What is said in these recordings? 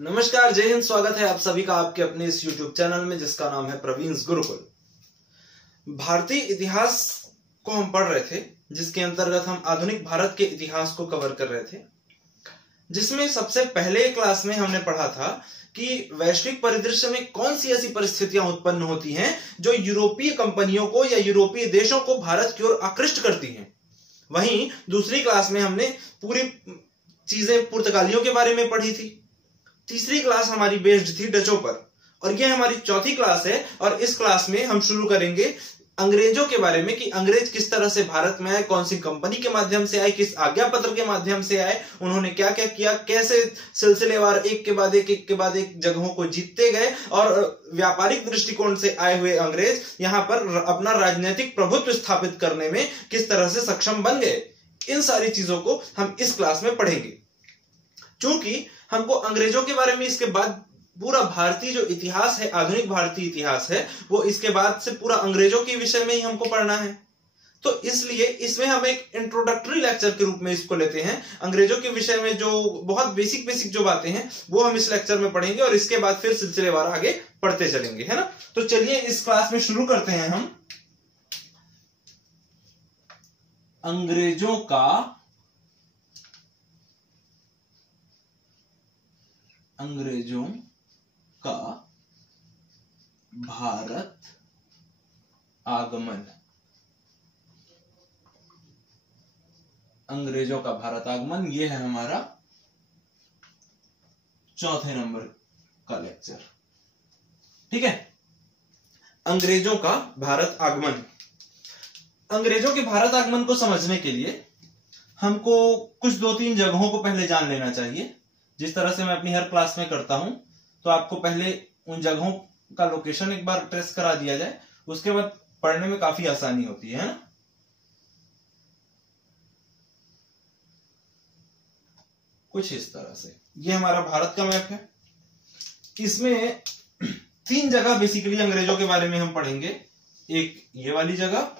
नमस्कार, जय हिंद। स्वागत है आप सभी का आपके अपने इस YouTube चैनल में जिसका नाम है प्रवीण्स गुरुकुल। भारतीय इतिहास को हम पढ़ रहे थे, जिसके अंतर्गत हम आधुनिक भारत के इतिहास को कवर कर रहे थे, जिसमें सबसे पहले क्लास में हमने पढ़ा था कि वैश्विक परिदृश्य में कौन सी ऐसी परिस्थितियां उत्पन्न होती हैं जो यूरोपीय कंपनियों को या यूरोपीय देशों को भारत की ओर आकृष्ट करती हैं। वहीं दूसरी क्लास में हमने पूरी चीजें पुर्तगालियों के बारे में पढ़ी थी। तीसरी क्लास हमारी बेस्ड थी डचों पर, और यह हमारी चौथी क्लास है। और इस क्लास में हम शुरू करेंगे अंग्रेजों के बारे में कि अंग्रेज किस तरह से भारत में आए, कौन सी कंपनी के माध्यम से आए, किस आज्ञा पत्र के माध्यम से आए, उन्होंने क्या क्या किया, कैसे सिलसिलेवार एक के बाद एक जगहों को जीतते गए, और व्यापारिक दृष्टिकोण से आए हुए अंग्रेज यहां पर अपना राजनीतिक प्रभुत्व स्थापित करने में किस तरह से सक्षम बन गए। इन सारी चीजों को हम इस क्लास में पढ़ेंगे। चूंकि हमको अंग्रेजों के बारे में इसके बाद पूरा भारतीय जो इतिहास है, आधुनिक भारतीय इतिहास है, वो इसके बाद से पूरा अंग्रेजों के विषय में ही हमको पढ़ना है। तो इसलिए इसमें हम एक इंट्रोडक्टरी लेक्चर के रूप में इसको लेते हैं। अंग्रेजों के विषय में जो बहुत बेसिक जो बातें हैं वो हम इस लेक्चर में पढ़ेंगे, और इसके बाद फिर सिलसिलेवार आगे पढ़ते चलेंगे, है ना। तो चलिए इस क्लास में शुरू करते हैं हम अंग्रेजों का भारत आगमन। अंग्रेजों का भारत आगमन, यह है हमारा चौथे नंबर का लेक्चर। ठीक है, अंग्रेजों का भारत आगमन। अंग्रेजों के भारत आगमन को समझने के लिए हमको कुछ 2-3 जगहों को पहले जान लेना चाहिए। जिस तरह से मैं अपनी हर क्लास में करता हूं, तो आपको पहले उन जगहों का लोकेशन एक बार ट्रेस करा दिया जाए, उसके बाद पढ़ने में काफी आसानी होती है ना। कुछ इस तरह से ये हमारा भारत का मैप है। इसमें 3 जगह बेसिकली अंग्रेजों के बारे में हम पढ़ेंगे। एक ये वाली जगह,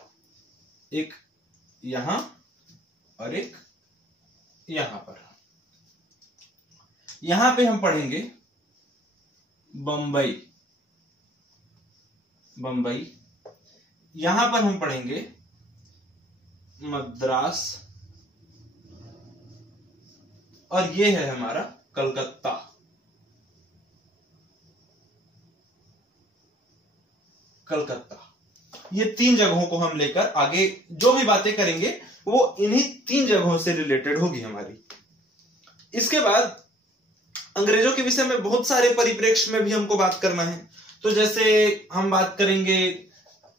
एक यहां, और एक यहां पर। यहां पे हम पढ़ेंगे बंबई। यहां पर हम पढ़ेंगे मद्रास, और ये है हमारा कलकत्ता। ये 3 जगहों को हम लेकर आगे जो भी बातें करेंगे वो इन्हीं 3 जगहों से रिलेटेड होगी हमारी। इसके बाद अंग्रेजों के विषय में बहुत सारे परिप्रेक्ष्य में भी हमको बात करना है। तो जैसे हम बात करेंगे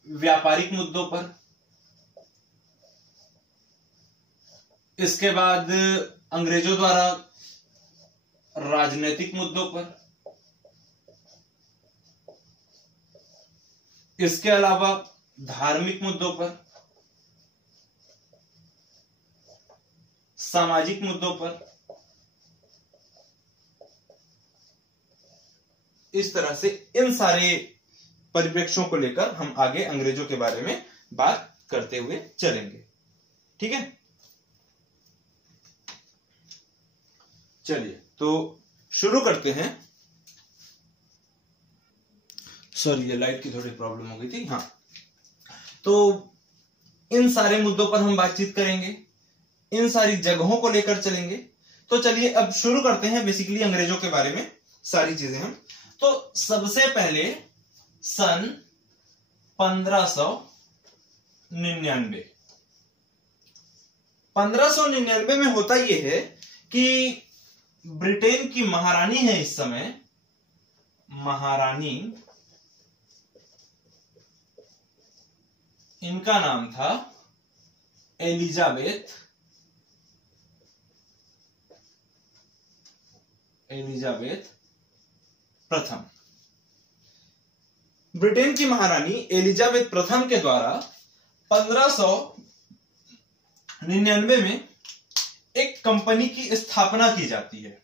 व्यापारिक मुद्दों पर, इसके बाद अंग्रेजों द्वारा राजनीतिक मुद्दों पर, इसके अलावा धार्मिक मुद्दों पर, सामाजिक मुद्दों पर। इस तरह से इन सारे परिप्रेक्ष्यों को लेकर हम आगे अंग्रेजों के बारे में बात करते हुए चलेंगे। ठीक है, चलिए तो शुरू करते हैं। सॉरी, ये लाइट की थोड़ी प्रॉब्लम हो गई थी। हाँ, तो इन सारे मुद्दों पर हम बातचीत करेंगे, इन सारी जगहों को लेकर चलेंगे। तो चलिए अब शुरू करते हैं बेसिकली अंग्रेजों के बारे में सारी चीजें हम। तो सबसे पहले सन 1599 में होता यह है कि ब्रिटेन की महारानी है इस समय, महारानी, इनका नाम था एलिजाबेथ प्रथम। ब्रिटेन की महारानी एलिजाबेथ प्रथम के द्वारा 1599 में एक कंपनी की स्थापना की जाती है।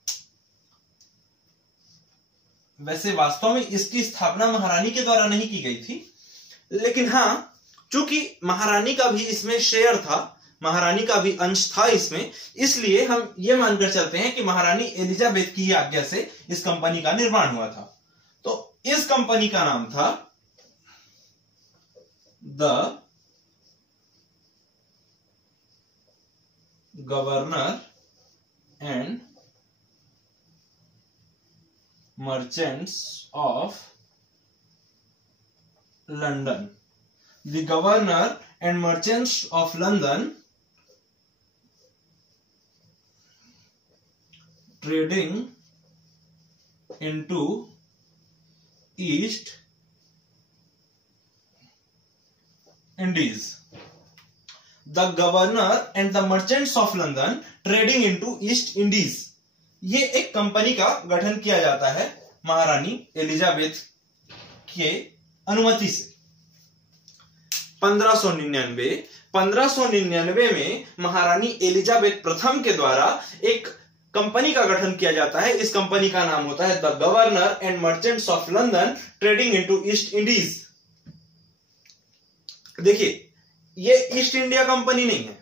वैसे वास्तव में इसकी स्थापना महारानी के द्वारा नहीं की गई थी, लेकिन हां, चूंकि महारानी का भी इसमें शेयर था, महारानी का भी अंश था इसमें, इसलिए हम ये मानकर चलते हैं कि महारानी एलिजाबेथ की आज्ञा से इस कंपनी का निर्माण हुआ था। तो इस कंपनी का नाम था the governor and merchants of London. The governor and merchants of London trading into East Indies. The governor and the merchants of London trading into East Indies. ये एक कंपनी का गठन किया जाता है महारानी एलिजाबेथ के अनुमति से। 1599 में महारानी एलिजाबेथ प्रथम के द्वारा एक कंपनी का गठन किया जाता है। इस कंपनी का नाम होता है the governor and merchants of London trading into east Indies. देखिए, ये ईस्ट इंडिया कंपनी नहीं है,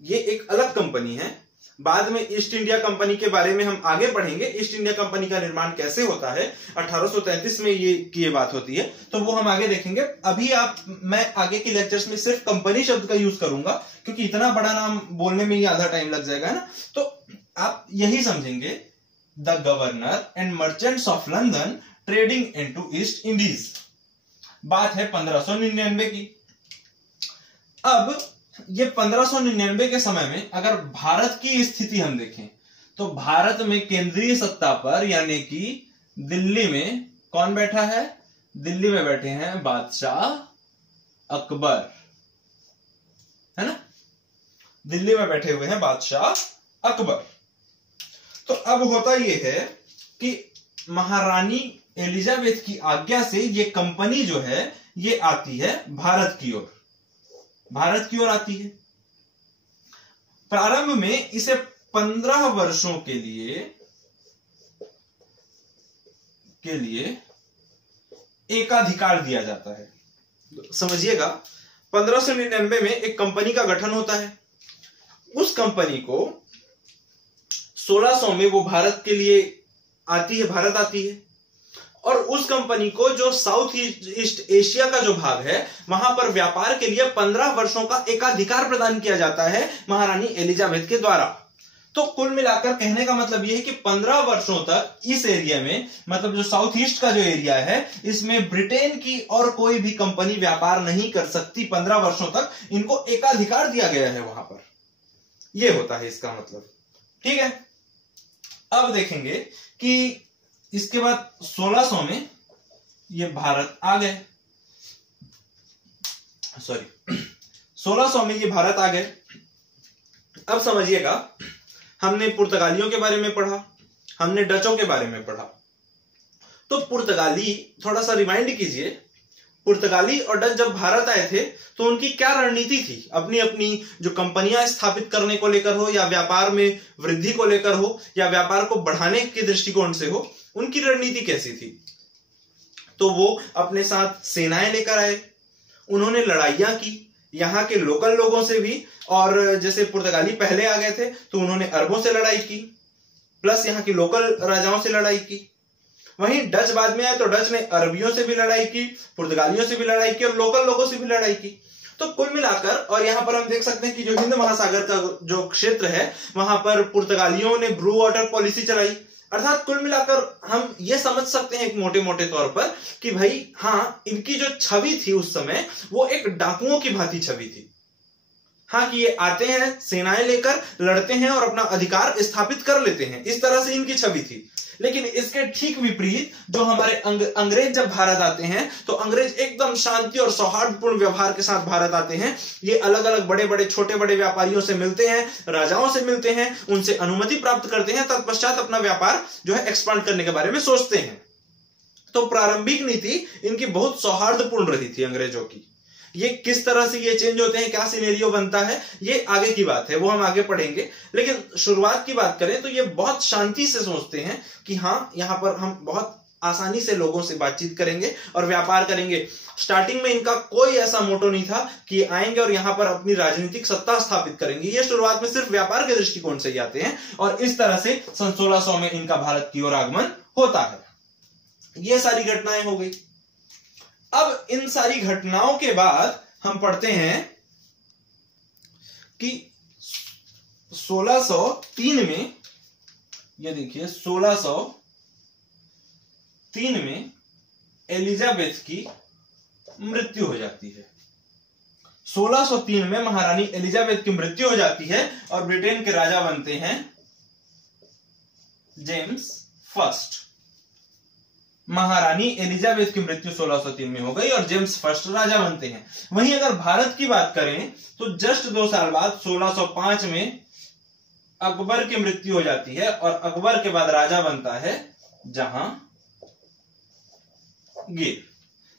ये एक अलग कंपनी है। बाद में ईस्ट इंडिया कंपनी के बारे में हम आगे पढ़ेंगे। ईस्ट इंडिया कंपनी का निर्माण कैसे होता है, 1833 में ये बात होती है, तो वो हम आगे देखेंगे। अभी मैं आगे के लेक्चर्स में सिर्फ कंपनी शब्द का यूज करूंगा, क्योंकि इतना बड़ा नाम बोलने में ही आधा टाइम लग जाएगा ना। तो आप यही समझेंगे, the governor and merchants of London trading into east Indies. बात है 1599 की। अब ये 1599 के समय में अगर भारत की स्थिति हम देखें तो भारत में केंद्रीय सत्ता पर यानी कि दिल्ली में कौन बैठा है? दिल्ली में बैठे हैं बादशाह अकबर, है ना। दिल्ली में बैठे हुए हैं बादशाह अकबर। तो अब होता यह है कि महारानी एलिजाबेथ की आज्ञा से ये कंपनी जो है ये आती है भारत की ओर, भारत की ओर आती है। प्रारंभ में इसे 15 वर्षों के लिए एकाधिकार दिया जाता है। समझिएगा, 1599 में एक कंपनी का गठन होता है। उस कंपनी को 1600 में वो भारत के लिए आती है, भारत आती है, और उस कंपनी को जो साउथ ईस्ट एशिया का जो भाग है वहां पर व्यापार के लिए 15 वर्षों का एकाधिकार प्रदान किया जाता है महारानी एलिजाबेथ के द्वारा। तो कुल मिलाकर कहने का मतलब यह है कि 15 वर्षों तक इस एरिया में, मतलब जो साउथ ईस्ट का जो एरिया है, इसमें ब्रिटेन की और कोई भी कंपनी व्यापार नहीं कर सकती। 15 वर्षों तक इनको एकाधिकार दिया गया है वहां पर। यह होता है इसका मतलब, ठीक है। अब देखेंगे कि इसके बाद 1600 में ये भारत आ गए, 1600 में ये भारत आ गए। अब समझिएगा, हमने पुर्तगालियों के बारे में पढ़ा, हमने डचों के बारे में पढ़ा। तो पुर्तगाली, थोड़ा सा रिमाइंड कीजिए, पुर्तगाली और डच जब भारत आए थे तो उनकी क्या रणनीति थी? अपनी अपनी जो कंपनियां स्थापित करने को लेकर हो, या व्यापार में वृद्धि को लेकर हो, या व्यापार को बढ़ाने के दृष्टिकोण से हो, उनकी रणनीति कैसी थी? तो वो अपने साथ सेनाएं लेकर आए, उन्होंने लड़ाइयां की यहां के लोकल लोगों से भी, और जैसे पुर्तगाली पहले आ गए थे तो उन्होंने अरबों से लड़ाई की, प्लस यहाँ के लोकल राजाओं से लड़ाई की। वहीं डच बाद में आए तो डच ने अरबियों से भी लड़ाई की, पुर्तगालियों से भी लड़ाई की, और लोकल लोगों से भी लड़ाई की। तो कुल मिलाकर, और यहां पर हम देख सकते हैं कि जो हिंद महासागर का जो क्षेत्र है वहां पर पुर्तगालियों ने ब्लू वाटर पॉलिसी चलाई। अर्थात कुल मिलाकर हम ये समझ सकते हैं एक मोटे मोटे तौर पर कि भाई हाँ, इनकी जो छवि थी उस समय वो एक डाकुओं की भांति छवि थी। हाँ, कि ये आते हैं, सेनाएं लेकर लड़ते हैं और अपना अधिकार स्थापित कर लेते हैं, इस तरह से इनकी छवि थी। लेकिन इसके ठीक विपरीत जो हमारे अंग्रेज जब भारत आते हैं तो अंग्रेज एकदम शांति और सौहार्दपूर्ण व्यवहार के साथ भारत आते हैं। ये अलग अलग बड़े बड़े छोटे बड़े व्यापारियों से मिलते हैं, राजाओं से मिलते हैं, उनसे अनुमति प्राप्त करते हैं, तत्पश्चात अपना व्यापार जो है एक्सपांड करने के बारे में सोचते हैं। तो प्रारंभिक नीति इनकी बहुत सौहार्दपूर्ण रही थी अंग्रेजों की। ये किस तरह से ये चेंज होते हैं, क्या सिनेरियो बनता है, ये आगे की बात है, वो हम आगे पढ़ेंगे। लेकिन शुरुआत की बात करें तो ये बहुत शांति से सोचते हैं कि हाँ, यहाँ पर हम बहुत आसानी से लोगों से बातचीत करेंगे और व्यापार करेंगे। स्टार्टिंग में इनका कोई ऐसा मोटो नहीं था कि आएंगे और यहां पर अपनी राजनीतिक सत्ता स्थापित करेंगे। ये शुरुआत में सिर्फ व्यापार के दृष्टिकोण से ही आते हैं और इस तरह से सन 1600 में इनका भारत की ओर आगमन होता है। ये सारी घटनाएं हो गई। अब इन सारी घटनाओं के बाद हम पढ़ते हैं कि 1603 में, ये देखिए 1603 में एलिजाबेथ की मृत्यु हो जाती है। 1603 में महारानी एलिजाबेथ की मृत्यु हो जाती है और ब्रिटेन के राजा बनते हैं जेम्स फर्स्ट। महारानी एलिजाबेथ की मृत्यु 1603 में हो गई और जेम्स फर्स्ट राजा बनते हैं। वहीं अगर भारत की बात करें तो जस्ट 2 साल बाद 1605 में अकबर की मृत्यु हो जाती है और अकबर के बाद राजा बनता है जहांगीर।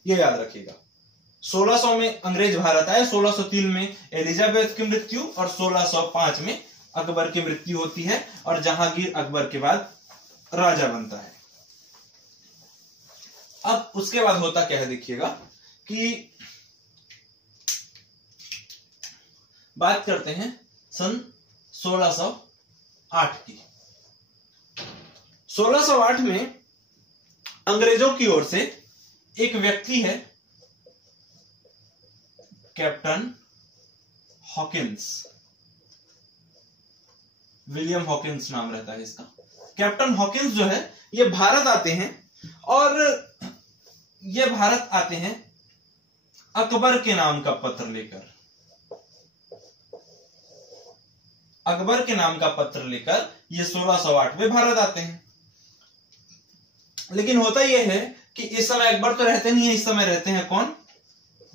ये याद रखिएगा। 1600 में अंग्रेज भारत आए, 1603 में एलिजाबेथ की मृत्यु और 1605 में अकबर की मृत्यु होती है और जहांगीर अकबर के बाद राजा बनता है। अब उसके बाद होता क्या है देखिएगा कि बात करते हैं सन 1608 की। 1608 में अंग्रेजों की ओर से एक व्यक्ति है कैप्टन हॉकिंस, विलियम हॉकिंस नाम रहता है इसका। कैप्टन हॉकिंस जो है ये भारत आते हैं और ये भारत आते हैं अकबर के नाम का पत्र लेकर। अकबर के नाम का पत्र लेकर ये 1608 में भारत आते हैं। लेकिन होता यह है कि इस समय अकबर तो रहते नहीं है, इस समय रहते हैं कौन?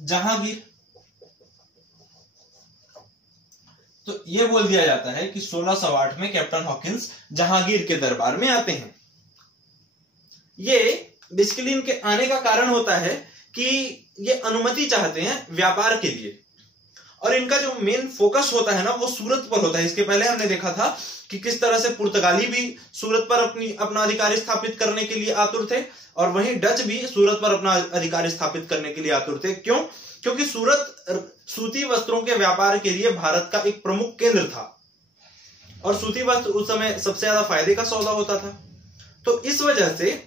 जहांगीर। तो यह बोल दिया जाता है कि 1608 में कैप्टन हॉकिंस जहांगीर के दरबार में आते हैं। ये बेसिकली इनके आने का कारण होता है कि ये अनुमति चाहते हैं व्यापार के लिए और इनका जो मेन फोकस होता है ना वो सूरत पर होता है। इसके पहले हमने देखा था कि किस तरह से पुर्तगाली भी सूरत पर अपना अधिकार स्थापित करने के लिए आतुर थे और वहीं डच भी सूरत पर अपना अधिकार स्थापित करने के लिए आतुर थे। क्यों? क्योंकि सूरत सूती वस्त्रों के व्यापार के लिए भारत का एक प्रमुख केंद्र था और सूती वस्त्र उस समय सबसे ज्यादा फायदे का सौदा होता था। तो इस वजह से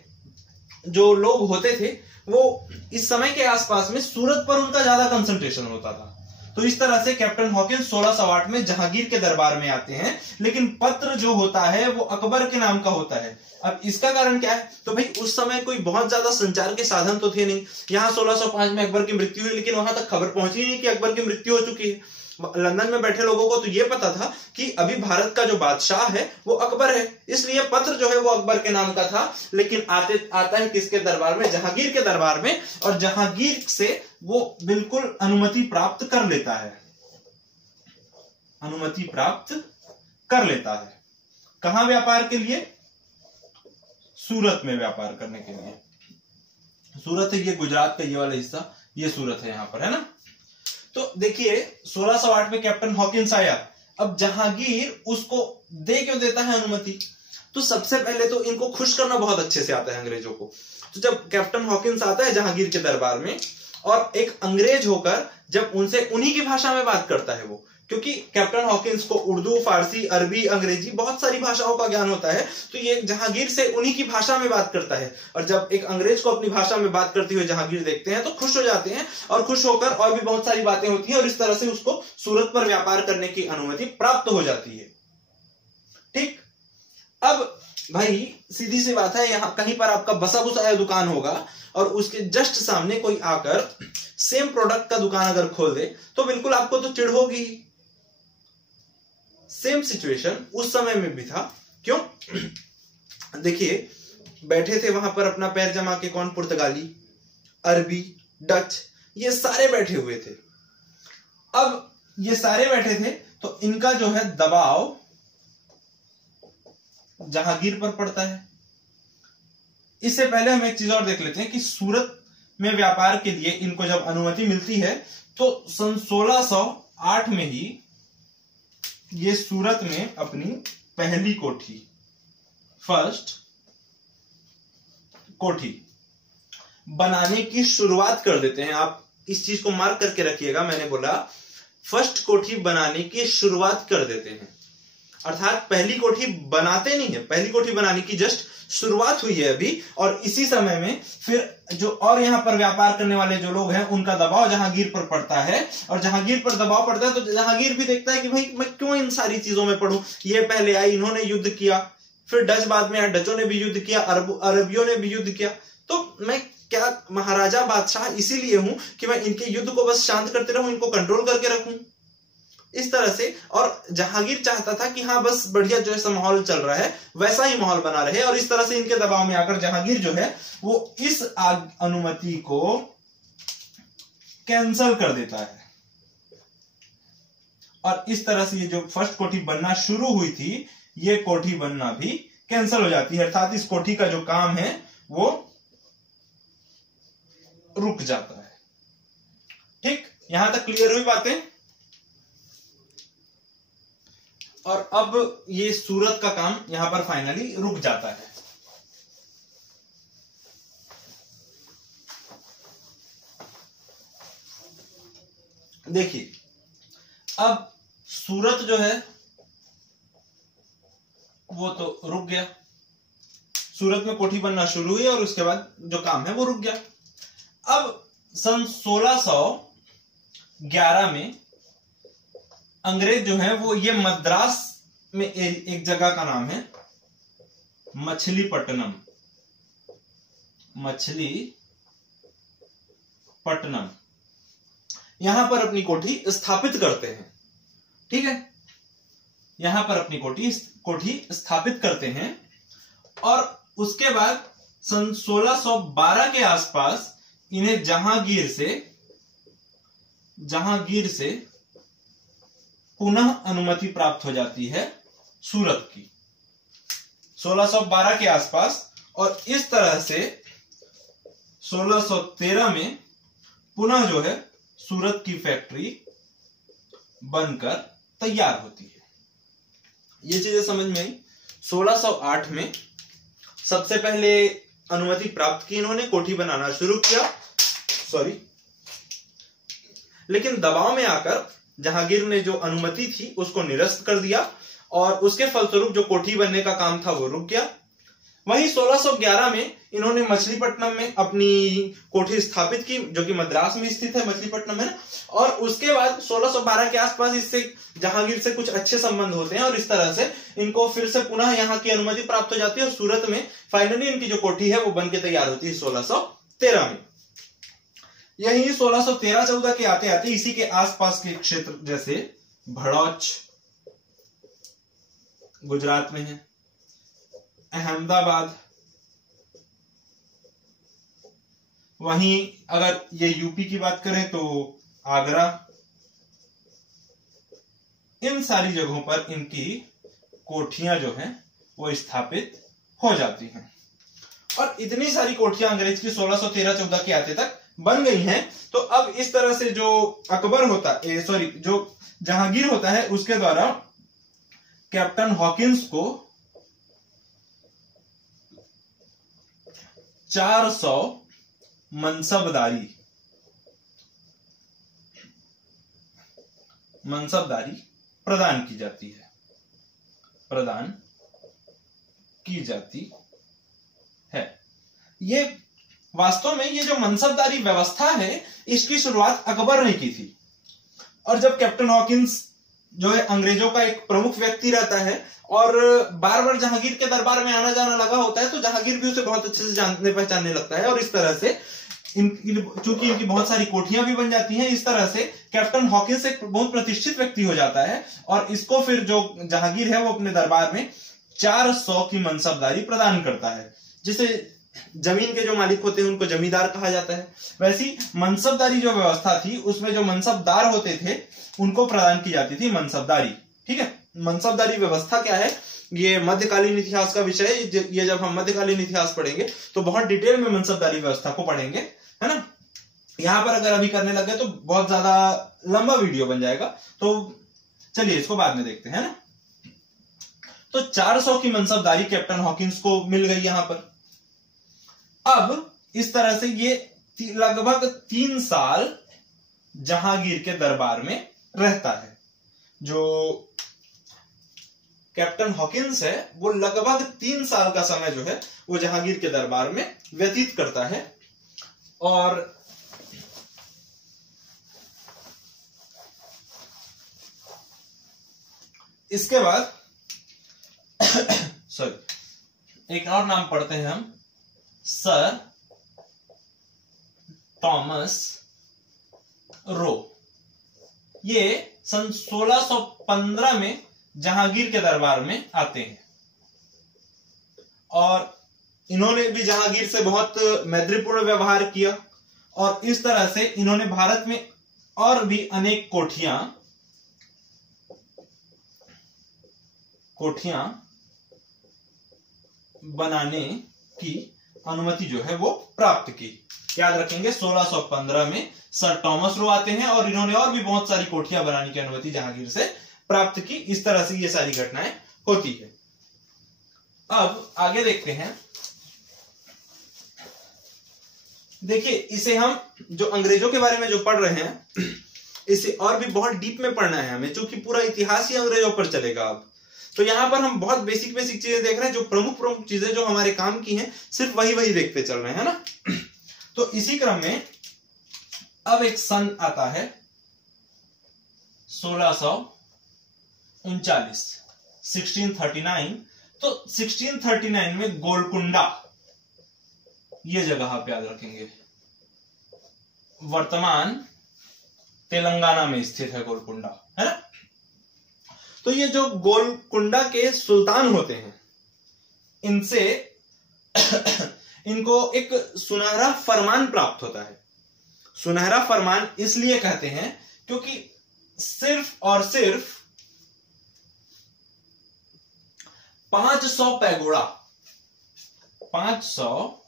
जो लोग होते थे वो इस समय के आसपास में सूरत पर उनका ज्यादा कंसंट्रेशन होता था। तो इस तरह से कैप्टन हॉकिंस 1608 में जहांगीर के दरबार में आते हैं, लेकिन पत्र जो होता है वो अकबर के नाम का होता है। अब इसका कारण क्या है? तो भाई उस समय कोई बहुत ज्यादा संचार के साधन तो थे नहीं। यहाँ 1605 में अकबर की मृत्यु हुई लेकिन वहां तक खबर पहुंची नहीं कि अकबर की मृत्यु हो चुकी है। लंदन में बैठे लोगों को तो ये पता था कि अभी भारत का जो बादशाह है वो अकबर है, इसलिए पत्र जो है वो अकबर के नाम का था। लेकिन आता है किसके दरबार में? जहांगीर के दरबार में। और जहांगीर से वो बिल्कुल अनुमति प्राप्त कर लेता है। अनुमति प्राप्त कर लेता है कहां व्यापार के लिए? सूरत में व्यापार करने के लिए। सूरत है ये गुजरात का ये वाला हिस्सा, ये सूरत है यहां पर, है ना। तो देखिए 1608 में कैप्टन हॉकिंस आया। अब जहांगीर उसको दे क्यों देता है अनुमति? तो सबसे पहले तो इनको खुश करना बहुत अच्छे से आता है अंग्रेजों को। तो जब कैप्टन हॉकिंस आता है जहांगीर के दरबार में और एक अंग्रेज होकर जब उनसे उन्हीं की भाषा में बात करता है वो, क्योंकि कैप्टन हॉकिंस को उर्दू, फारसी, अरबी, अंग्रेजी बहुत सारी भाषाओं का ज्ञान होता है, तो ये जहांगीर से उन्हीं की भाषा में बात करता है। और जब एक अंग्रेज को अपनी भाषा में बात करते हुए जहांगीर देखते हैं तो खुश हो जाते हैं और खुश होकर और भी बहुत सारी बातें होती हैं और इस तरह से उसको सूरत पर व्यापार करने की अनुमति प्राप्त हो जाती है। ठीक। अब भाई सीधी सी बात है, यहाँ कहीं पर आपका बसा बुसाया दुकान होगा और उसके जस्ट सामने कोई आकर सेम प्रोडक्ट का दुकान अगर खोल दे तो बिल्कुल आपको तो चिढ़ होगी। सेम सिचुएशन उस समय में भी था। क्यों? देखिए बैठे थे वहां पर अपना पैर जमा के कौन? पुर्तगाली, अरबी, डच, ये सारे बैठे हुए थे। अब ये सारे बैठे थे तो इनका जो है दबाव जहांगीर पर पड़ता है। इससे पहले हम एक चीज और देख लेते हैं कि सूरत में व्यापार के लिए इनको जब अनुमति मिलती है तो सन 1608 में ही ये सूरत में अपनी पहली कोठी, फर्स्ट कोठी बनाने की शुरुआत कर देते हैं। आप इस चीज को मार्क करके रखिएगा, मैंने बोला फर्स्ट कोठी बनाने की शुरुआत कर देते हैं, अर्थात पहली कोठी बनाते नहीं है, पहली कोठी बनाने की जस्ट शुरुआत हुई है अभी। और इसी समय में फिर जो और यहां पर व्यापार करने वाले जो लोग हैं उनका दबाव जहांगीर पर पड़ता है, और जहांगीर पर दबाव पड़ता है तो जहांगीर भी देखता है कि भाई मैं क्यों इन सारी चीजों में पढ़ूं, ये पहले आई, इन्होंने युद्ध किया, फिर डच बाद में आए, डचों ने भी युद्ध किया, अरबियों ने भी युद्ध किया, तो मैं क्या महाराजा बादशाह इसीलिए हूं कि मैं इनके युद्ध को बस शांत करते रहूं, इनको कंट्रोल करके रखूं, इस तरह से। और जहांगीर चाहता था कि हाँ बस बढ़िया जो ऐसा माहौल चल रहा है वैसा ही माहौल बना रहे, और इस तरह से इनके दबाव में आकर जहांगीर जो है वो इस अनुमति को कैंसल कर देता है, और इस तरह से ये जो फर्स्ट कोठी बनना शुरू हुई थी ये कोठी बनना भी कैंसल हो जाती है, अर्थात इस कोठी का जो काम है वो रुक जाता है। ठीक, यहां तक क्लियर हुई बातें। और अब ये सूरत का काम यहां पर फाइनली रुक जाता है। देखिए अब सूरत जो है वो तो रुक गया, सूरत में कोठी बनना शुरू हुई और उसके बाद जो काम है वो रुक गया। अब सन 1611 में अंग्रेज जो है वो ये मद्रास में एक जगह का नाम है मछलीपट्टनम, मछलीपट्टनम, यहां पर अपनी कोठी स्थापित करते हैं। ठीक है, यहां पर अपनी कोठी स्थापित करते हैं, और उसके बाद सन 1612 के आसपास इन्हें जहांगीर से पुनः अनुमति प्राप्त हो जाती है सूरत की, 1612 के आसपास। और इस तरह से 1613 में पुनः जो है सूरत की फैक्ट्री बनकर तैयार होती है। ये चीजें समझ में आई। 1608 में सबसे पहले अनुमति प्राप्त की इन्होंने, कोठी बनाना शुरू किया, लेकिन दबाव में आकर जहांगीर ने जो अनुमति थी उसको निरस्त कर दिया, और उसके फलस्वरूप जो कोठी बनने का काम था वो रुक गया। वहीं 1611 में इन्होंने मछलीपट्टनम में अपनी कोठी स्थापित की, जो कि मद्रास में स्थित है, मछलीपट्टनम है ना। और उसके बाद 1612 के आसपास इससे जहांगीर से कुछ अच्छे संबंध होते हैं, और इस तरह से इनको फिर से पुनः यहाँ की अनुमति प्राप्त हो जाती है, और सूरत में फाइनली इनकी जो कोठी है वो बनके तैयार होती है 1613 में। यही 1613-14 के आते आते इसी के आसपास के क्षेत्र जैसे भड़ौच गुजरात में है, अहमदाबाद, वहीं अगर ये यूपी की बात करें तो आगरा, इन सारी जगहों पर इनकी कोठियां जो हैं वो स्थापित हो जाती हैं। और इतनी सारी कोठियां अंग्रेज की 1613-14 के आते तक बन गई हैं। तो अब इस तरह से जो अकबर होता है, जो जहांगीर होता है, उसके द्वारा कैप्टन हॉकिंस को 400 मनसबदारी प्रदान की जाती है। ये वास्तव में ये जो मनसबदारी व्यवस्था है इसकी शुरुआत अकबर ने की थी, और जब कैप्टन हॉकिंस जो है अंग्रेजों का एक प्रमुख व्यक्ति रहता है और बार बार जहांगीर के दरबार में आना जाना लगा होता है, तो जहांगीर भी उसे बहुत अच्छे से जानने पहचानने लगता है, और इस तरह से चूंकि इनकी बहुत सारी कोठियां भी बन जाती हैं, इस तरह से कैप्टन हॉकिंस एक बहुत प्रतिष्ठित व्यक्ति हो जाता है, और इसको फिर जो जहांगीर है वो अपने दरबार में 400 की मनसबदारी प्रदान करता है, जिसे जमीन के जो मालिक होते हैं उनको जमींदार कहा जाता है। वैसी मनसबदारी जो व्यवस्था थी उसमें जो मनसबदार होते थे उनको प्रदान की जाती थी मनसबदारी। ठीक है, मनसबदारी व्यवस्था क्या है ये मध्यकालीन इतिहास का विषय है। ये जब हम मध्यकालीन इतिहास पढ़ेंगे तो बहुत डिटेल में मनसबदारी व्यवस्था को पढ़ेंगे, है ना। यहां पर अगर अभी करने लगे तो बहुत ज्यादा लंबा वीडियो बन जाएगा, तो चलिए इसको बाद में देखते हैं ना। तो 400 की मनसबदारी कैप्टन हॉकिंस को मिल गई यहां पर। अब इस तरह से ये लगभग 3 साल जहांगीर के दरबार में रहता है। जो कैप्टन हॉकिंस है वो लगभग 3 साल का समय जो है वो जहांगीर के दरबार में व्यतीत करता है। और इसके बाद सॉरी एक और नाम पढ़ते हैं हम, सर टॉमस रो। ये सन 1615 में जहांगीर के दरबार में आते हैं और इन्होंने भी जहांगीर से बहुत मैत्रीपूर्ण व्यवहार किया और इस तरह से इन्होंने भारत में और भी अनेक कोठियां बनाने की अनुमति जो है वो प्राप्त की। याद रखेंगे 1615 में सर टॉमस रो आते हैं और इन्होंने और भी बहुत सारी कोठियां बनाने की अनुमति जहांगीर से प्राप्त की। इस तरह से ये सारी घटनाएं होती है। अब आगे देखते हैं। देखिए, इसे हम जो अंग्रेजों के बारे में जो पढ़ रहे हैं इसे और भी बहुत डीप में पढ़ना है हमें, क्योंकि पूरा इतिहास ही अंग्रेजों पर चलेगा। अब तो यहां पर हम बहुत बेसिक चीजें देख रहे हैं, जो प्रमुख चीजें जो हमारे काम की हैं सिर्फ वही देखते चल रहे हैं ना। तो इसी क्रम में अब एक सन आता है 1639, 1639। तो 1639 में गोलकुंडा, ये जगह आप याद रखेंगे, वर्तमान तेलंगाना में स्थित है गोलकुंडा, है ना। तो ये जो गोलकुंडा के सुल्तान होते हैं, इनसे इनको एक सुनहरा फरमान प्राप्त होता है। सुनहरा फरमान इसलिए कहते हैं क्योंकि सिर्फ और सिर्फ 500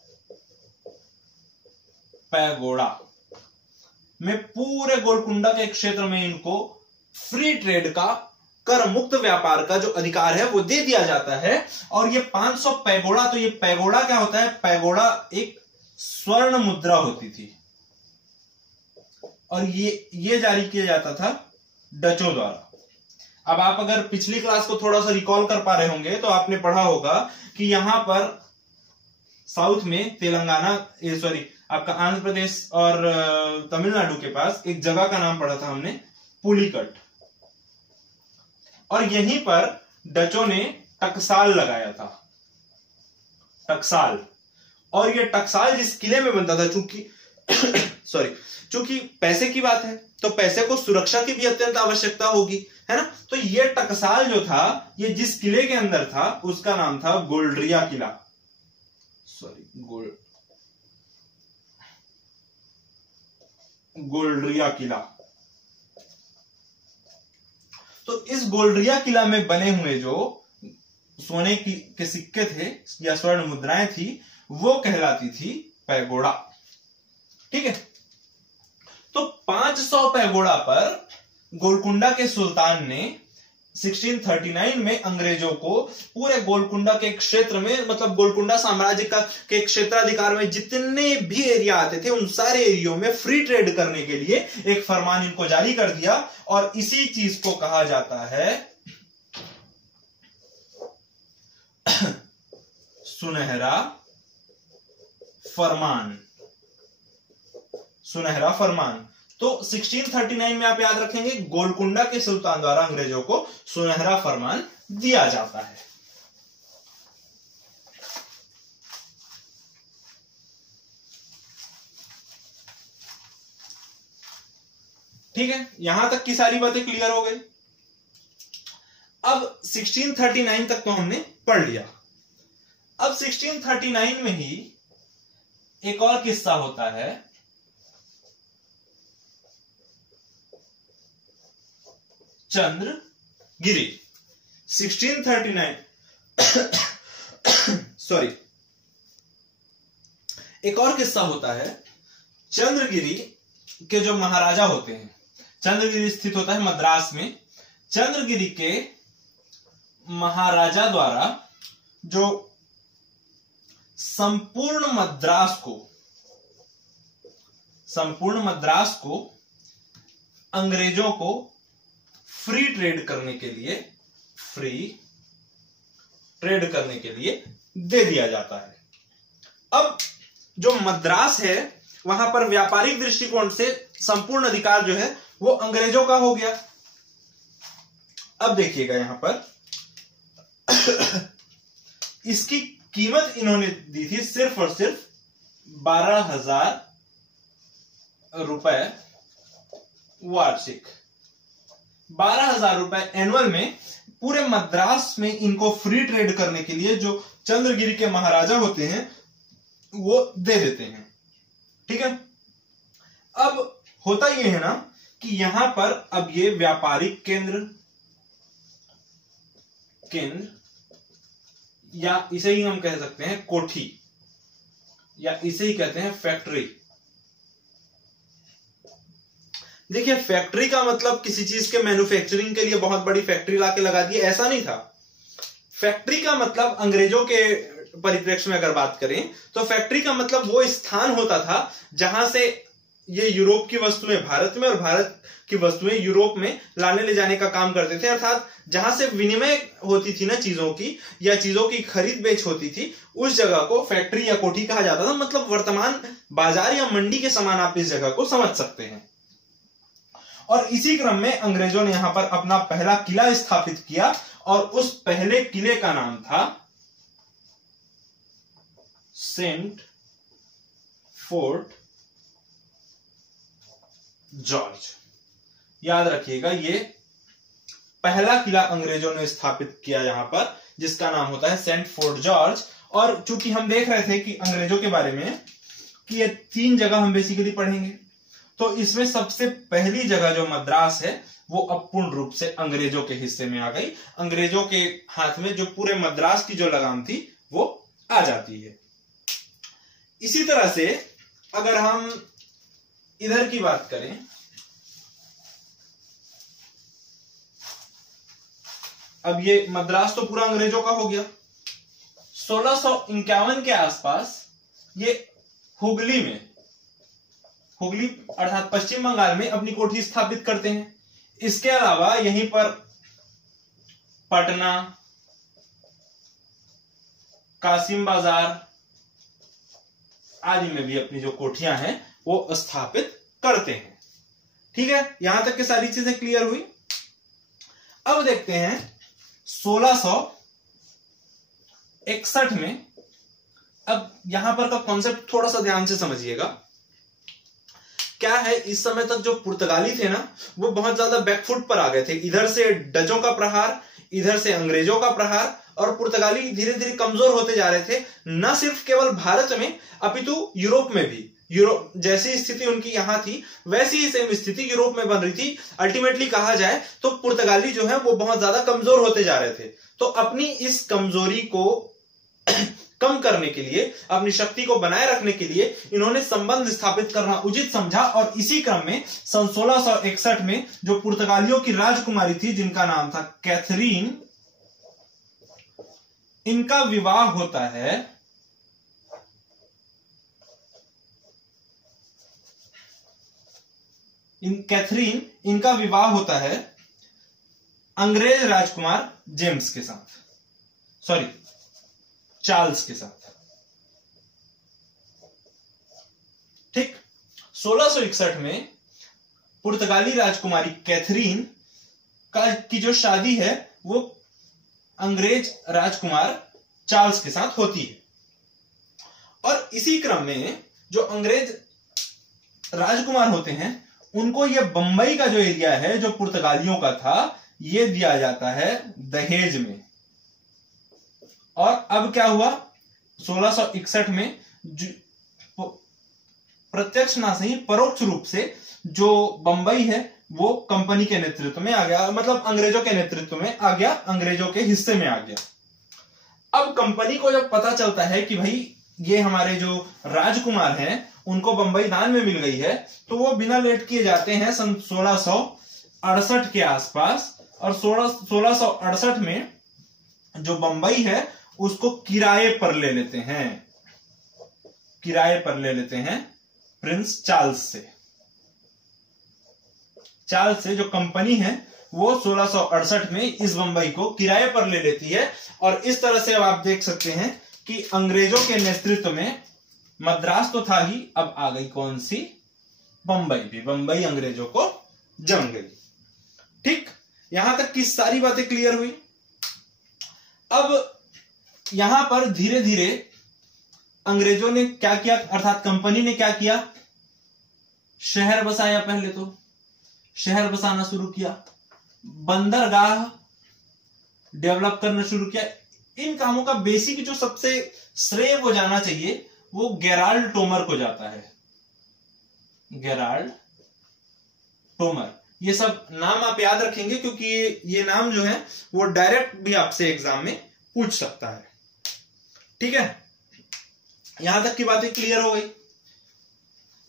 पैगोड़ा में पूरे गोलकुंडा के क्षेत्र में इनको फ्री ट्रेड का, कर मुक्त व्यापार का जो अधिकार है वो दे दिया जाता है। और ये 500 पैगोड़ा, तो ये पैगोड़ा क्या होता है? पैगोड़ा एक स्वर्ण मुद्रा होती थी और ये जारी किया जाता था डचों द्वारा। अब आप अगर पिछली क्लास को थोड़ा सा रिकॉल कर पा रहे होंगे तो आपने पढ़ा होगा कि यहां पर साउथ में तेलंगाना, आपका आंध्र प्रदेश और तमिलनाडु के पास एक जगह का नाम पढ़ा था हमने, पुलिकट। और यहीं पर डचों ने टकसाल लगाया था, टकसाल। और ये टकसाल जिस किले में बनता था, चूंकि पैसे की बात है तो पैसे को सुरक्षा की भी अत्यंत आवश्यकता होगी, है ना। तो ये टकसाल जो था, ये जिस किले के अंदर था उसका नाम था गोल्डरिया किला, गोल्डरिया किला। तो इस गोल्डरिया किला में बने हुए जो सोने के सिक्के थे या स्वर्ण मुद्राएं थी, वो कहलाती थी पैगोड़ा। ठीक है। तो 500 पैगोड़ा पर गोलकुंडा के सुल्तान ने 1639 में अंग्रेजों को पूरे गोलकुंडा के क्षेत्र में, मतलब गोलकुंडा साम्राज्य के क्षेत्राधिकार में जितने भी एरिया आते थे उन सारे एरियो में फ्री ट्रेड करने के लिए एक फरमान इनको जारी कर दिया। और इसी चीज को कहा जाता है सुनहरा फरमान। सुनहरा फरमान। तो 1639 में आप याद रखेंगे गोलकुंडा के सुल्तान द्वारा अंग्रेजों को सुनहरा फरमान दिया जाता है। ठीक है, यहां तक की सारी बातें क्लियर हो गई। अब 1639 तक तो हमने पढ़ लिया। अब 1639 में ही एक और किस्सा होता है, चंद्रगिरी। 1639 एक और किस्सा होता है। चंद्रगिरी के जो महाराजा होते हैं, चंद्रगिरी स्थित होता है मद्रास में। चंद्रगिरी के महाराजा द्वारा जो संपूर्ण मद्रास को अंग्रेजों को फ्री ट्रेड करने के लिए दे दिया जाता है। अब जो मद्रास है वहां पर व्यापारिक दृष्टिकोण से संपूर्ण अधिकार जो है वो अंग्रेजों का हो गया। अब देखिएगा यहां पर इसकी कीमत इन्होंने दी थी सिर्फ और सिर्फ 12,000 रुपए वार्षिक, 12,000 रुपए एनुअल में पूरे मद्रास में इनको फ्री ट्रेड करने के लिए जो चंद्रगिरी के महाराजा होते हैं वो दे देते हैं। ठीक है, अब होता यह है ना कि यहां पर अब ये व्यापारिक केंद्र या इसे ही हम कह सकते हैं कोठी या इसे ही कहते हैं फैक्ट्री। देखिए, फैक्ट्री का मतलब किसी चीज के मैन्युफैक्चरिंग के लिए बहुत बड़ी फैक्ट्री लाके लगा दी, ऐसा नहीं था। फैक्ट्री का मतलब अंग्रेजों के परिप्रेक्ष्य में अगर बात करें तो फैक्ट्री का मतलब वो स्थान होता था जहां से ये यूरोप की वस्तुएं भारत में और भारत की वस्तुएं यूरोप में लाने ले जाने का काम करते थे। अर्थात जहां से विनिमय होती थी ना चीजों की, या चीजों की खरीद बेच होती थी, उस जगह को फैक्ट्री या कोठी कहा जाता था। मतलब वर्तमान बाजार या मंडी के समान आप इस जगह को समझ सकते हैं। और इसी क्रम में अंग्रेजों ने यहां पर अपना पहला किला स्थापित किया और उस पहले किले का नाम था सेंट फोर्ट जॉर्ज। याद रखिएगा, ये पहला किला अंग्रेजों ने स्थापित किया यहां पर, जिसका नाम होता है सेंट फोर्ट जॉर्ज। और चूंकि हम देख रहे थे कि अंग्रेजों के बारे में कि ये 3 जगह हम बेसिकली पढ़ेंगे, तो इसमें सबसे पहली जगह जो मद्रास है वो अब पूर्ण रूप से अंग्रेजों के हिस्से में आ गई। अंग्रेजों के हाथ में जो पूरे मद्रास की जो लगाम थी वो आ जाती है। इसी तरह से अगर हम इधर की बात करें, अब ये मद्रास तो पूरा अंग्रेजों का हो गया। 1651 के आसपास ये हुगली अर्थात पश्चिम बंगाल में अपनी कोठी स्थापित करते हैं। इसके अलावा यहीं पर पटना, कासिम बाजार आदि में भी अपनी जो कोठियां हैं वो स्थापित करते हैं। ठीक है, यहां तक की सारी चीजें क्लियर हुई। अब देखते हैं 1661 में। अब यहां पर का कॉन्सेप्ट थोड़ा सा ध्यान से समझिएगा। क्या है, इस समय तक जो पुर्तगाली थे ना वो बहुत ज्यादा बैकफुट पर आ गए थे। इधर से डचों का प्रहार, इधर से अंग्रेजों का प्रहार, और पुर्तगाली धीरे धीरे कमजोर होते जा रहे थे, न सिर्फ केवल भारत में अपितु यूरोप में भी। यूरोप जैसी स्थिति उनकी यहां थी वैसी ही सेम स्थिति यूरोप में बन रही थी। अल्टीमेटली कहा जाए तो पुर्तगाली जो है वो बहुत ज्यादा कमजोर होते जा रहे थे। तो अपनी इस कमजोरी को कम करने के लिए, अपनी शक्ति को बनाए रखने के लिए इन्होंने संबंध स्थापित करना उचित समझा। और इसी क्रम में सन 1661 में जो पुर्तगालियों की राजकुमारी थी जिनका नाम था कैथरीन, इनका विवाह होता है इनका विवाह होता है अंग्रेज राजकुमार जेम्स के साथ, सॉरी चार्ल्स के साथ। ठीक, 1661 में पुर्तगाली राजकुमारी कैथरीन की जो शादी है वो अंग्रेज राजकुमार चार्ल्स के साथ होती है। और इसी क्रम में जो अंग्रेज राजकुमार होते हैं उनको ये बंबई का जो एरिया है जो पुर्तगालियों का था ये दिया जाता है दहेज में। और अब क्या हुआ, 1661 में प्रत्यक्ष ना सही परोक्ष रूप से जो बंबई है वो कंपनी के नेतृत्व में आ गया, मतलब अंग्रेजों के नेतृत्व में आ गया, अंग्रेजों के हिस्से में आ गया। अब कंपनी को जब पता चलता है कि भाई ये हमारे जो राजकुमार हैं उनको बंबई दान में मिल गई है, तो वो बिना लेट किए जाते हैं सन 1668 के आसपास। और 1668 में जो बंबई है उसको किराए पर ले लेते हैं। किराए पर ले लेते हैं प्रिंस चार्ल्स से। चार्ल्स से जो कंपनी है वो 1668 में इस बंबई को किराए पर ले लेती है। और इस तरह से अब आप देख सकते हैं कि अंग्रेजों के नेतृत्व में मद्रास तो था ही, अब आ गई कौन सी, बंबई भी। बंबई अंग्रेजों को जम गई। ठीक, यहां तक की सारी बातें क्लियर हुई। अब यहां पर धीरे धीरे अंग्रेजों ने क्या किया, अर्थात कंपनी ने क्या किया, शहर बसाया। पहले तो शहर बसाना शुरू किया, बंदरगाह डेवलप करना शुरू किया। इन कामों का बेसिक जो सबसे श्रेय को जाना चाहिए वो गेराल्ड टोमर को जाता है। गेराल्ड टोमर, ये सब नाम आप याद रखेंगे क्योंकि ये नाम जो है वो डायरेक्ट भी आपसे एग्जाम में पूछ सकता है। ठीक है, यहां तक की बातें क्लियर हो गई।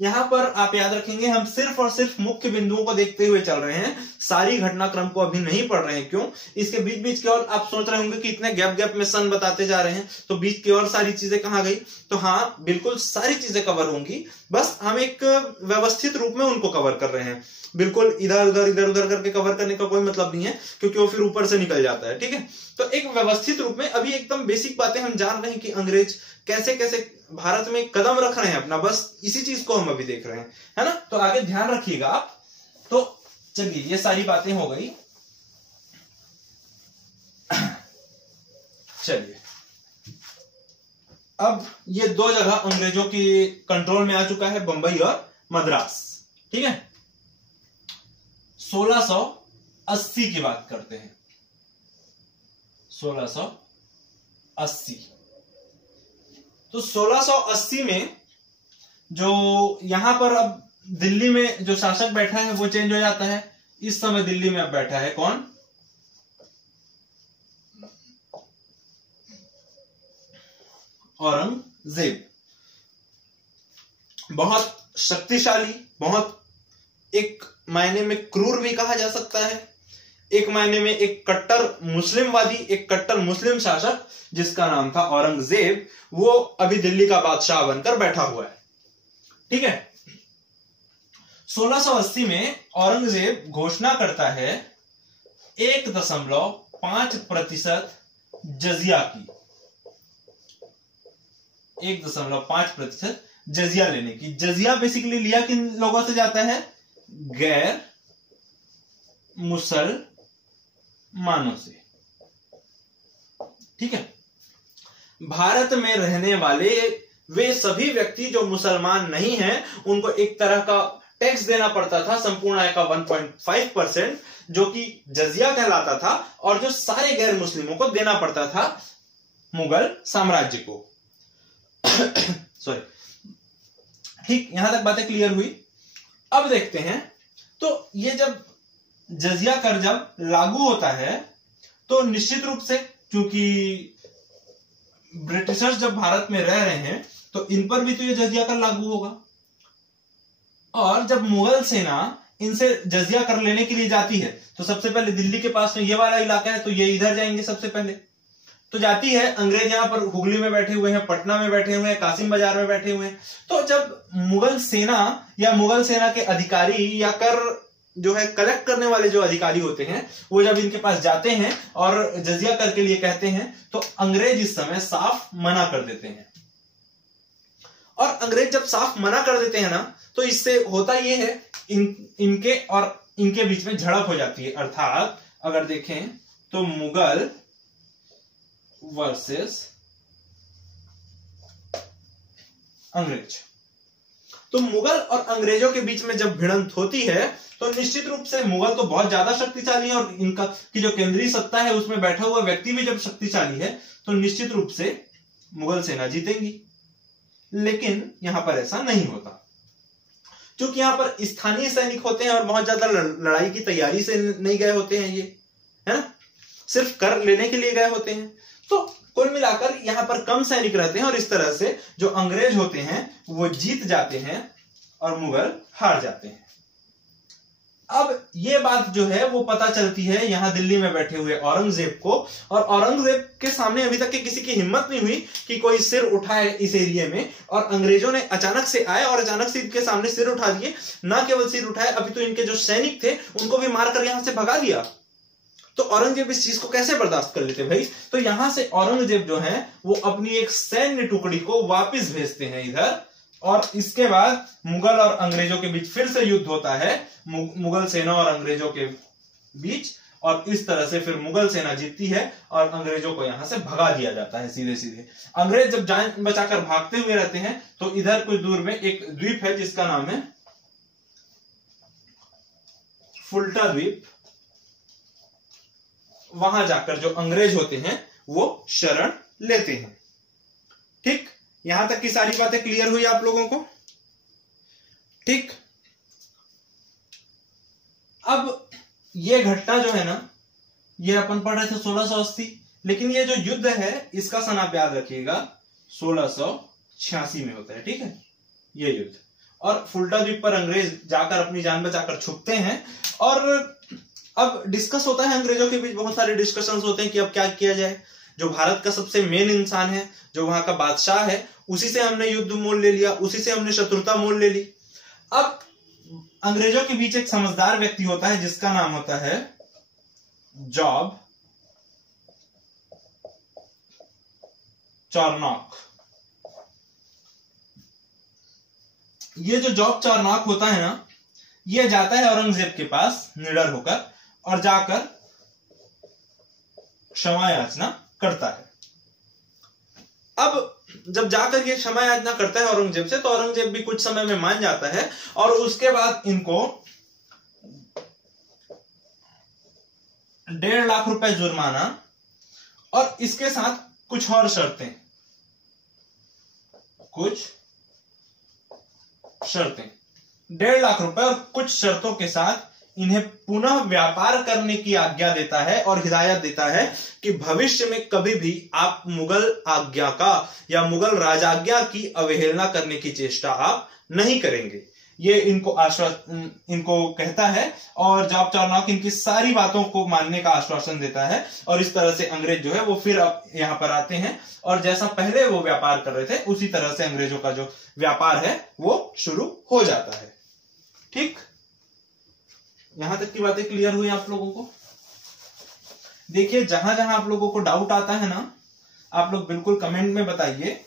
यहां पर आप याद रखेंगे हम सिर्फ और सिर्फ मुख्य बिंदुओं को देखते हुए चल रहे हैं, सारी घटनाक्रम को अभी नहीं पढ़ रहे हैं। क्यों? इसके बीच बीच के और आप सोच रहे होंगे कि इतने गैप गैप में सन बताते जा रहे हैं तो बीच की और सारी चीजें कहां गई। तो हाँ, बिल्कुल सारी चीजें कवर होंगी, बस हम एक व्यवस्थित रूप में उनको कवर कर रहे हैं। बिल्कुल इधर उधर करके कवर करने का कोई मतलब नहीं है क्योंकि वो फिर ऊपर से निकल जाता है। ठीक है, तो एक व्यवस्थित रूप में अभी एकदम बेसिक बातें हम जान रहे हैं कि अंग्रेज कैसे कैसे भारत में कदम रख रहे हैं अपना, बस इसी चीज को हम अभी देख रहे हैं, है ना। तो आगे ध्यान रखिएगा आप। तो चलिए, ये सारी बातें हो गई। चलिए, अब ये दो जगह अंग्रेजों की कंट्रोल में आ चुका है, बंबई और मद्रास। ठीक है, 1680 की बात करते हैं। 1680, तो 1680 में जो यहां पर अब दिल्ली में जो शासक बैठा है वो चेंज हो जाता है। इस समय दिल्ली में अब बैठा है कौन, औरंगजेब। बहुत शक्तिशाली, बहुत एक मायने में क्रूर भी कहा जा सकता है, एक मायने में एक कट्टर मुस्लिमवादी, एक कट्टर मुस्लिम शासक जिसका नाम था औरंगजेब, वो अभी दिल्ली का बादशाह बनकर बैठा हुआ है। ठीक है, 1680 में औरंगजेब घोषणा करता है 1.5% जजिया की, 1.5% जजिया लेने की। जजिया बेसिकली लिया किन लोगों से जाता है, गैर मुसलमानों से। ठीक है, भारत में रहने वाले वे सभी व्यक्ति जो मुसलमान नहीं हैं उनको एक तरह का टैक्स देना पड़ता था, संपूर्ण आय का 1.5%, जो कि जजिया कहलाता था और जो सारे गैर मुस्लिमों को देना पड़ता था मुगल साम्राज्य को। सॉरी, ठीक, यहां तक बातें क्लियर हुई। अब देखते हैं, तो ये जब जजिया कर जब लागू होता है तो निश्चित रूप से, क्योंकि ब्रिटिशर्स जब भारत में रह रहे हैं तो इन पर भी तो ये जजिया कर लागू होगा। और जब मुगल सेना इनसे जजिया कर लेने के लिए जाती है तो सबसे पहले दिल्ली के पास में ये वाला इलाका है तो ये इधर जाएंगे सबसे पहले, तो जाती है। अंग्रेज यहां पर हुगली में बैठे हुए हैं, पटना में बैठे हुए हैं, कासिम बाजार में बैठे हुए हैं। तो जब मुगल सेना या मुगल सेना के अधिकारी या कर जो है कलेक्ट करने वाले जो अधिकारी होते हैं वो जब इनके पास जाते हैं और जजिया कर के लिए कहते हैं तो अंग्रेज इस समय साफ मना कर देते हैं। और अंग्रेज जब साफ मना कर देते हैं ना तो इससे होता ये है इनके और इनके बीच में झड़प हो जाती है। अर्थात अगर देखें तो मुगल वर्सेस अंग्रेज, तो मुगल और अंग्रेजों के बीच में जब भिड़ंत होती है तो निश्चित रूप से मुगल तो बहुत ज्यादा शक्तिशाली है और इनका की जो केंद्रीय सत्ता है उसमें बैठा हुआ व्यक्ति भी जब शक्तिशाली है तो निश्चित रूप से मुगल सेना जीतेगी। लेकिन यहां पर ऐसा नहीं होता, क्योंकि यहां पर स्थानीय सैनिक होते हैं और बहुत ज्यादा लड़ाई की तैयारी से नहीं गए होते हैं, ये है ना, सिर्फ कर लेने के लिए गए होते हैं। तो कुल मिलाकर यहां पर कम सैनिक रहते हैं और इस तरह से जो अंग्रेज होते हैं वो जीत जाते हैं और मुगल हार जाते हैं। अब ये बात जो है वो पता चलती है यहाँ दिल्ली में बैठे हुए औरंगजेब को, और औरंगजेब के सामने अभी तक के किसी की हिम्मत नहीं हुई कि कोई सिर उठाए इस एरिया में, और अंग्रेजों ने अचानक से आए और अचानक से इनके सामने सिर उठा दिए। ना केवल सिर उठाए, अभी तो इनके जो सैनिक थे उनको भी मारकर यहां से भगा दिया। तो औरंगजेब इस चीज को कैसे बर्दाश्त कर लेते भाई? तो यहां से औरंगजेब जो है वो अपनी एक सैन्य टुकड़ी को वापस भेजते हैं इधर, और इसके बाद मुगल और अंग्रेजों के बीच फिर से युद्ध होता है, मुगल सेना और अंग्रेजों के बीच, और इस तरह से फिर मुगल सेना जीतती है और अंग्रेजों को यहां से भगा दिया जाता है सीधे सीधे। अंग्रेज जब जान बचाकर भागते हुए रहते हैं तो इधर कुछ दूर में एक द्वीप है जिसका नाम है फुल्टा द्वीप। वहां जाकर जो अंग्रेज होते हैं वो शरण लेते हैं। ठीक, यहां तक की सारी बातें क्लियर हुई आप लोगों को? ठीक, अब ये घटना जो है ना, ये अपन पढ़ रहे थे 1680, लेकिन ये जो युद्ध है इसका सन आप याद रखिएगा 1686 में होता है। ठीक है, ये युद्ध, और फुल्टा द्वीप पर अंग्रेज जाकर अपनी जान बचाकर छुपते हैं, और अब डिस्कस होता है अंग्रेजों के बीच, बहुत सारे डिस्कशंस होते हैं कि अब क्या किया जाए। जो भारत का सबसे मेन इंसान है, जो वहां का बादशाह है, उसी से हमने युद्ध मोल ले लिया, उसी से हमने शत्रुता मोल ले ली। अब अंग्रेजों के बीच एक समझदार व्यक्ति होता है जिसका नाम होता है जॉब चार्नॉक। ये जो जॉब चार्नॉक होता है ना, ये जाता है औरंगजेब के पास निडर होकर, और जाकर क्षमा याचना करता है। अब जब जाकर ये क्षमा याचना करता है औरंगजेब से, तो औरंगजेब भी कुछ समय में मान जाता है, और उसके बाद इनको 1.5 लाख रुपए जुर्माना, और इसके साथ कुछ और शर्तें, 1.5 लाख रुपए और कुछ शर्तों के साथ इन्हें पुनः व्यापार करने की आज्ञा देता है, और हिदायत देता है कि भविष्य में कभी भी आप मुगल आज्ञा का या मुगल राजाज्ञा की अवहेलना करने की चेष्टा आप नहीं करेंगे। ये इनको कहता है, और जॉब चार्नॉक इनकी सारी बातों को मानने का आश्वासन देता है, और इस तरह से अंग्रेज जो है वो फिर अब यहां पर आते हैं, और जैसा पहले वो व्यापार कर रहे थे उसी तरह से अंग्रेजों का जो व्यापार है वो शुरू हो जाता है। ठीक, यहां तक की बातें क्लियर हुई आप लोगों को? देखिए, जहां जहां आप लोगों को डाउट आता है ना, आप लोग बिल्कुल कमेंट में बताइए।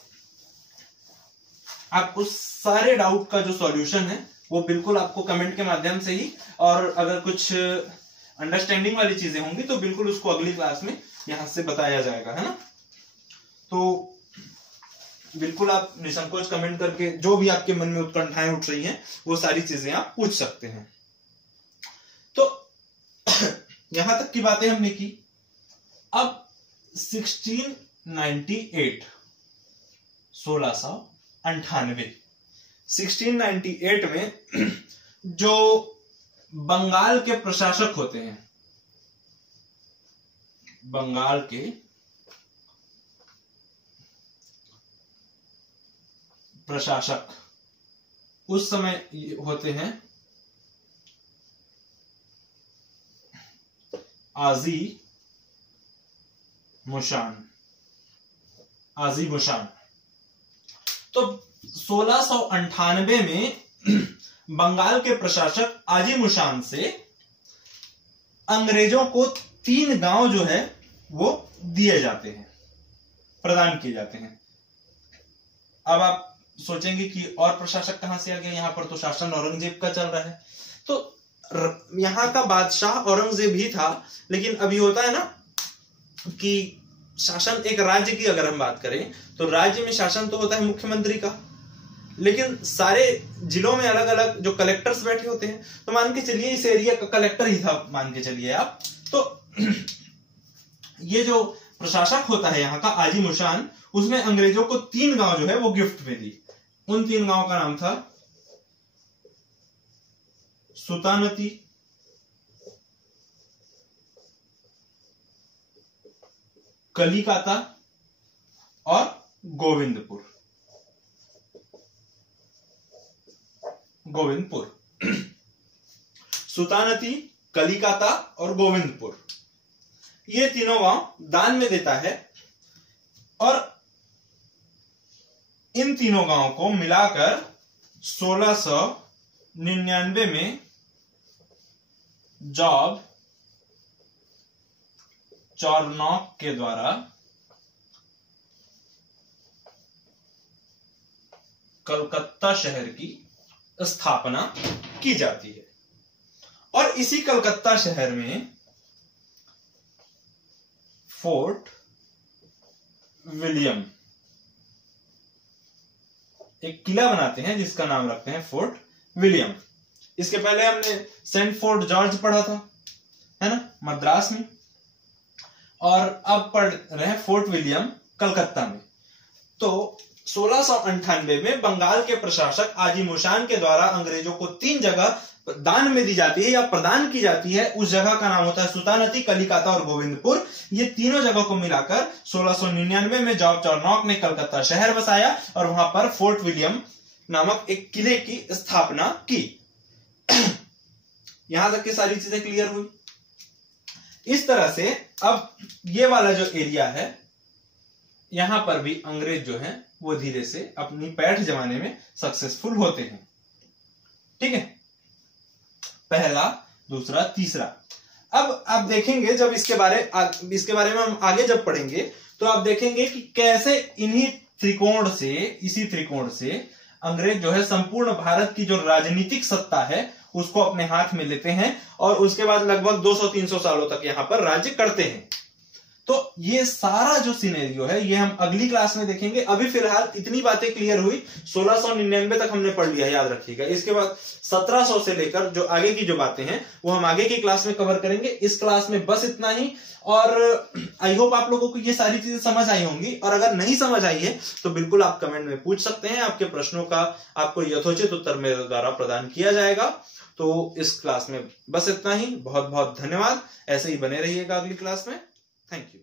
आपको सारे डाउट का जो सॉल्यूशन है वो बिल्कुल आपको कमेंट के माध्यम से ही, और अगर कुछ अंडरस्टैंडिंग वाली चीजें होंगी तो बिल्कुल उसको अगली क्लास में यहां से बताया जाएगा, है ना? तो बिल्कुल आप निसंकोच कमेंट करके जो भी आपके मन में उत्कंठाएं उठ रही हैं वो सारी चीजें आप पूछ सकते हैं। तो यहां तक की बातें हमने की। अब 1698 में जो बंगाल के प्रशासक होते हैं, बंगाल के प्रशासक उस समय होते हैं आजी मुशान। तो 1698 में बंगाल के प्रशासक आजी मुशान से अंग्रेजों को 3 गांव जो है वो दिए जाते हैं, प्रदान किए जाते हैं। अब आप सोचेंगे कि और प्रशासक कहां से आ गए, यहां पर तो शासन औरंगजेब का चल रहा है। तो यहां का बादशाह औरंगजेब ही था, लेकिन अभी होता है ना कि शासन एक राज्य की अगर हम बात करें तो राज्य में शासन तो होता है मुख्यमंत्री का, लेकिन सारे जिलों में अलग अलग जो कलेक्टर्स बैठे होते हैं। तो मान के चलिए इस एरिया का कलेक्टर ही था, मान के चलिए आप। तो ये जो प्रशासक होता है यहाँ का आजी मुशान, उसने अंग्रेजों को 3 गांव जो है वो गिफ्ट में दी। उन 3 गांव का नाम था सुतानती, कलिकाता और गोविंदपुर। सुतानती, कलिकाता और गोविंदपुर, ये तीनों गांव दान में देता है और इन तीनों गांवों को मिलाकर 1699 में जॉब चार्नॉक के द्वारा कलकत्ता शहर की स्थापना की जाती है। और इसी कलकत्ता शहर में फोर्ट विलियम, एक किला बनाते हैं जिसका नाम रखते हैं फोर्ट विलियम। इसके पहले हमने सेंट फोर्ट जॉर्ज पढ़ा था, है ना, मद्रास में, और अब पढ़ रहे हैं फोर्ट विलियम कलकत्ता में। तो 1698 में बंगाल के प्रशासक आजिमुशान के द्वारा अंग्रेजों को 3 जगह दान में दी जाती है या प्रदान की जाती है। उस जगह का नाम होता है सुतानती, कलिकाता और गोविंदपुर। ये तीनों जगह को मिलाकर 1699 में जॉब चार्नॉक ने कलकत्ता शहर बसाया और वहां पर फोर्ट विलियम नामक एक किले की स्थापना की। यहां तक की सारी चीजें क्लियर हुई। इस तरह से अब ये वाला जो एरिया है, यहां पर भी अंग्रेज जो हैं वो धीरे से अपनी पैठ जमाने में सक्सेसफुल होते हैं। ठीक है, पहला, दूसरा, तीसरा। अब आप देखेंगे जब इसके बारे में हम आगे जब पढ़ेंगे तो आप देखेंगे कि कैसे इसी त्रिकोण से अंग्रेज जो है संपूर्ण भारत की जो राजनीतिक सत्ता है उसको अपने हाथ में लेते हैं और उसके बाद लगभग 200-300 सालों तक यहां पर राज्य करते हैं। तो ये सारा जो सिनेरियो है ये हम अगली क्लास में देखेंगे। अभी फिलहाल इतनी बातें क्लियर हुई, 1699 तक हमने पढ़ लिया, याद रखिएगा। इसके बाद 1700 से लेकर जो आगे की जो बातें हैं वो हम आगे की क्लास में कवर करेंगे। इस क्लास में बस इतना ही, और आई होप आप लोगों को ये सारी चीजें समझ आई होंगी। और अगर नहीं समझ आई है तो बिल्कुल आप कमेंट में पूछ सकते हैं, आपके प्रश्नों का आपको यथोचित उत्तर मेरे द्वारा प्रदान किया जाएगा। तो इस क्लास में बस इतना ही। बहुत बहुत धन्यवाद, ऐसे ही बने रहिएगा अगली क्लास में। Thank you.